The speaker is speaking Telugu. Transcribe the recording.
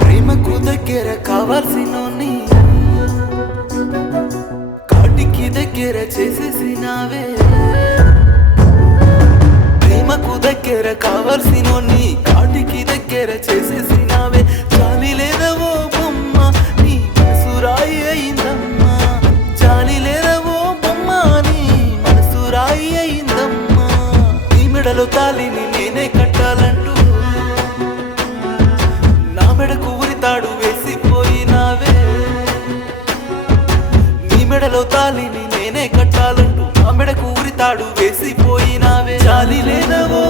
ప్రేమకు దగ్గర కావాల్సినోని కాటికి దగ్గర చేసేసినావే. ప్రేమకు దగ్గర కావాల్సినోని కాటికి దగ్గర చేసేసినావే. జాలి లేదవో బొమ్మ నీ మనసు రాయి అయిందమ్మా. జాలి లేదవో బొమ్మ నీ మనసు రాయి అయిందమ్మా. నీ మెడలో తాలిని నేనే కట్టాలంటూ నా మెడకు ఉరితాడు వేసిపోయినావే. నీ మెడలో తాలిని నేనే కట్టాలంటూ నా మెడకు ఉరితాడు వేసిపోయినావే. జాలి లేదవో